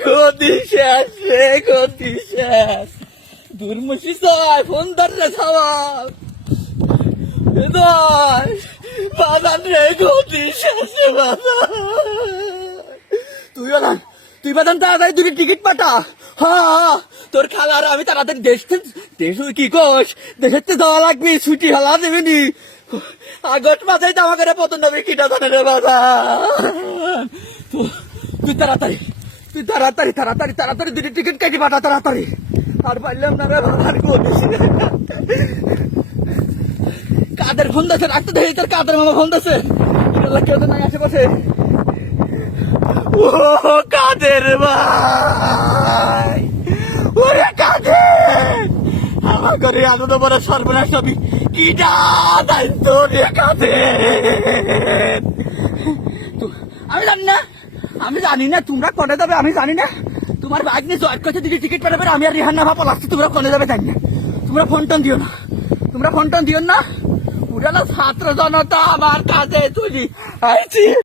গতি শেষ রে, গতি শেষ। দুর্মুষি চাই ফোন ধরে সবাই বাজান রে, গতি শেষ রে বাজান। তুই বাজান তাড়াতাড়ি দুটি টিকিট পাঠা। হ্যাঁ, তোর খালার আমি তাড়াতাড়ি দেশ কি কোষ দেশের যাওয়া লাগবে, ছুটি হলা দেবেনি। আগস্ট মাসে আমাকে পতন হবে কিটা জানে রে বাজান। তুই তাড়াতাড়ি তাড়াতাড়ি দুটি টিকিট কেটে পাঠা তাড়াতাড়ি। আর পারলাম না রে বাজান, কাদের ফোন দিচ্ছে, রাখতে দেখি তোর কাদের মামা ফোন দিচ্ছে। কেউ তো নাই আশেপাশে। ও কাদের ভাই, ওরে কাদের, আমার ঘরে এত বড় সর্বনাশ হবি কিটা দায়িত্ব রে কাদের। আমি জানি না তোমরা কনে যাবে, আমি জানি না। তোমার বাইক নিয়ে জয়েট করছে, দিদি টিকিট পাঠাবে, আমি আর রিহান না ভাপা লাগছে। তোমরা কনে যাবে জানি না। তোমরা ফোন টোন দিও না, পুরানো ছাত্র জনতা আমার কাছে চলি আইছি।